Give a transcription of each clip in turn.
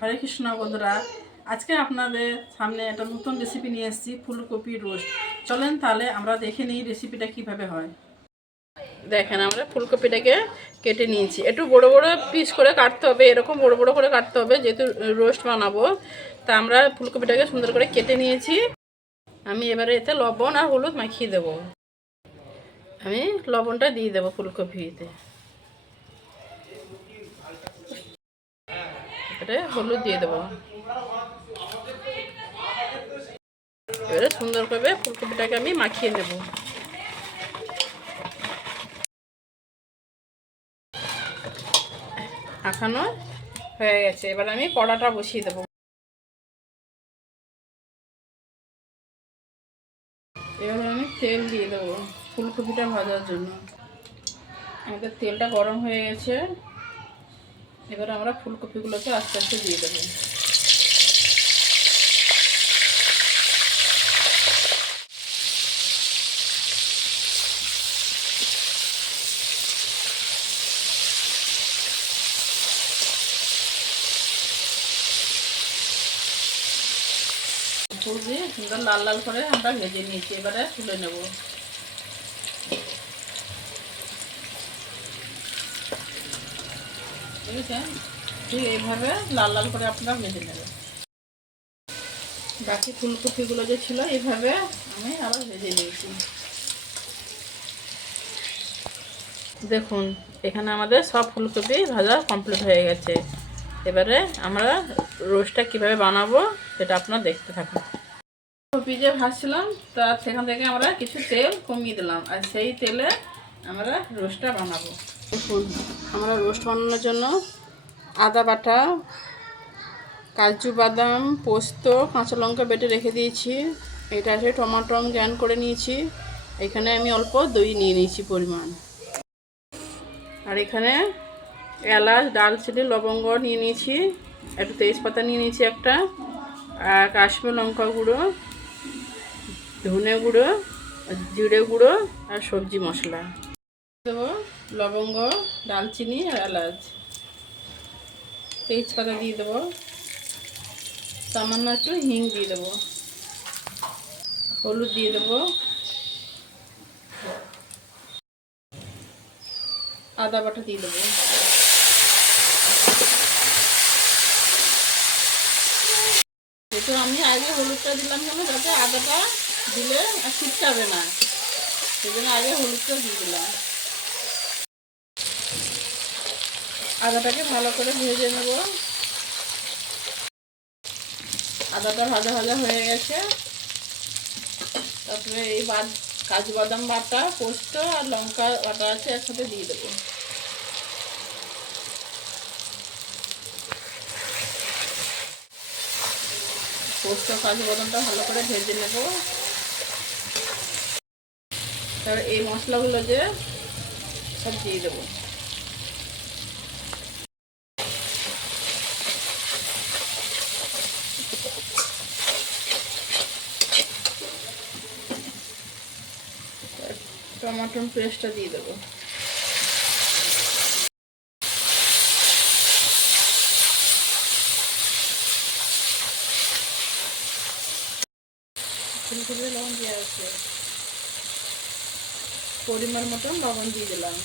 হরে কৃষ্ণ বন্ধুরা, আজকে আপনাদের সামনে একটা নতুন রেসিপি নিয়ে এসেছি, ফুলকপি রোস্ট। চলেন তাহলে আমরা দেখে নিই রেসিপিটা কিভাবে হয়। দেখেন, আমরা ফুলকপিটাকে কেটে নিয়েছি। একটু বড় বড় পিস করে কাটতে হবে, এরকম বড় বড় করে কাটতে হবে, যেহেতু রোস্ট বানাবো। তা আমরা ফুলকপিটাকে সুন্দর করে কেটে নিয়েছি। আমি এবারে এতে লবণ আর হলুদ মাখিয়ে দেবো। আমি লবণটা দিয়ে দেবো ফুলকপিতে, এবারে হলুদ দিয়ে দেবো। এবারে সুন্দর করে ফুলকপিটাকে আমি মাখিয়ে নেব। মাখানো হয়ে গেছে, এবার আমি কড়াটা বসিয়ে দেবো। এবার আমি তেল দিয়ে দেবো ফুলকপিটা ভাজার জন্য। আমাদের তেলটা গরম হয়ে গেছে, এবার আমরা ফুলকপিগুলোকে আস্তে আস্তে দিয়ে দেবো। ফুল দিয়ে সুন্দর লাল লাল করে আমরা ভেজে নিয়েছি, এবারে তুলে নেব। বুঝেছেন? ঠিক এইভাবে লাল লাল করে আপনারা ভেজে নেবেন। বাকি ফুলকপিগুলো যে ছিল এইভাবে আমি আবার ভেজে নিয়েছি। দেখুন, এখানে আমাদের সব ফুলকপি ভাজা কমপ্লিট হয়ে গেছে। এবারে আমরা রোস্টটা কিভাবে বানাবো সেটা আপনারা দেখতে থাকুন। কপি যে ভাজছিলাম তার সেখান থেকে আমরা কিছু তেল কমিয়ে দিলাম, আর সেই তেলে আমরা রোস্টটা বানাবো। দেখুন, আমরা রোস্ট বানানোর জন্য আদা বাটা, কাজু বাদাম, পোস্ত, কাঁচা লঙ্কা বেটে রেখে দিয়েছি। এটা আছে টমাটো গ্রাইন্ড করে নিয়েছি। এখানে আমি অল্প দই নিয়ে নিয়েছি পরিমাণ। আর এখানে এলাচ, দারচিনি, লবঙ্গ নিয়ে নিয়েছি। একটু তেজপাতা নিয়ে নিয়েছি একটা। আর কাশ্মীর লঙ্কা গুঁড়ো, ধনে গুঁড়ো, জিরে গুঁড়ো আর সবজি মশলা দেবো। লবঙ্গ, দারচিনি আর এলাচ, তেজপাতা দিয়ে দেবো। সামান্য একটু হিং দিয়ে দেবো। হলুদ দিয়ে দেবো। আদা বাটা দিয়ে দেবো। যেহেতু আমি আগে হলুদটা দিলাম কেন, যাতে আদাটা দিলে আর ছিটকাবে না, সেজন্য আগে হলুদটা দিয়ে দিলাম। আদাটাকে ভালো করে ভেজে নেব। আদাটা ভাজা ভাজা হয়ে গেছে। তারপরে এই কাজু বাদাম বাটা, পোস্ত আর লঙ্কা বাটা আছে, একসাথে দিয়ে দেবো। পোস্ত কাজু বাদামটা ভালো করে ভেজে নেব। তারপরে এই মশলাগুলো যে সব দিয়ে দেবো। টমেটো পেস্টটা দিয়ে দেবো। ফুলকপিতে লবণ দেওয়া আছে, পরিমাণ মতন লবণ দিয়ে দিলাম।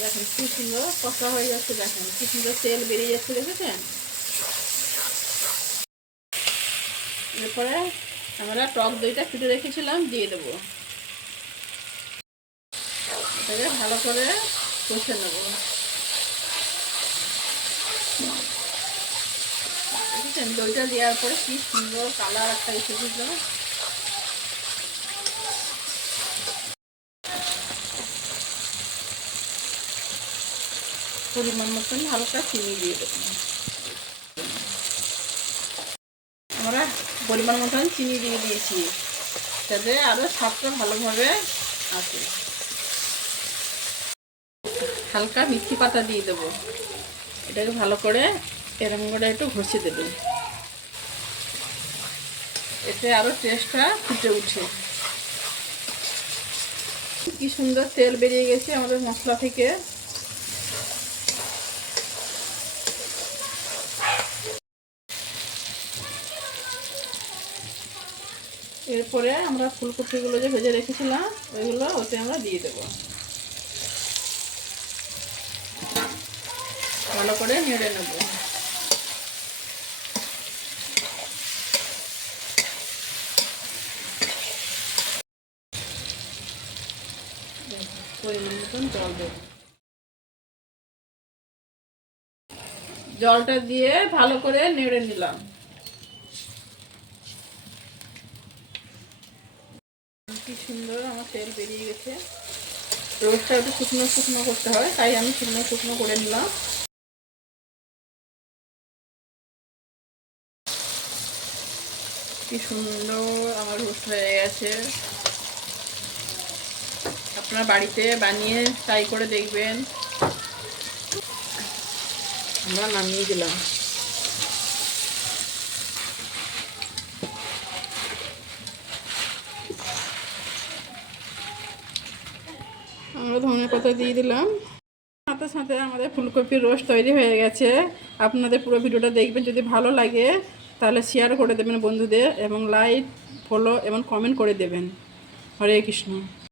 দেখেন কি সুন্দর কষা হয়ে যাচ্ছে, দেখেন কি সুন্দর তেল বেরিয়ে যাচ্ছে, দেখেছেন? এরপরে আমরা টক দইটা ফেটে রেখেছিলাম দিয়ে দেবো। এটাকে ভালো করে কষে নেব। দেখেছেন দইটা দেওয়ার পরে কি সুন্দর কালার একটা এসেছিল। পরিমাণ মতন হালকা চিনি দিয়ে দেবো। আমরা পরিমাণ মতন চিনি দিয়ে দিয়েছি, যাতে আরও স্বাদটা ভালোভাবে আসে। হালকা মিথি পাতা দিয়ে দেবো। এটাকে ভালো করে এরকম করে একটু ঘষে দেবে। এতে আরও টেস্টটা ফুটে উঠে। কি সুন্দর তেল বেরিয়ে গেছে আমাদের মশলা থেকে। এরপরে আমরা ফুলকপিগুলো যে ভেজে রেখেছিলাম ওইগুলো ওতে আমরা দিয়ে দেবো, ভালো করে নেড়ে নেব। পরিমাণ মতন জল দেব, জলটা দিয়ে ভালো করে নেড়ে নিলাম। কি সুন্দর আমার তেল বেরিয়ে গেছে। রোস্টটা একটু শুকনো শুকনো করতে হয়, তাই আমি শুকনো শুকনো করে নিলাম। কি সুন্দর আমার রোস্ট হয়ে গেছে। আপনারা বাড়িতে বানিয়ে ট্রাই করে দেখবেন। আমরা নামিয়ে দিলাম। আমরা ধনে পাতা দিয়ে দিলাম। সাথে সাথে আমাদের ফুলকপির রোস্ট তৈরি হয়ে গেছে। আপনাদের পুরো ভিডিওটা দেখবেন, যদি ভালো লাগে তাহলে শেয়ার করে দেবেন বন্ধুদের, এবং লাইক, ফলো এবং কমেন্ট করে দেবেন। হরে কৃষ্ণ।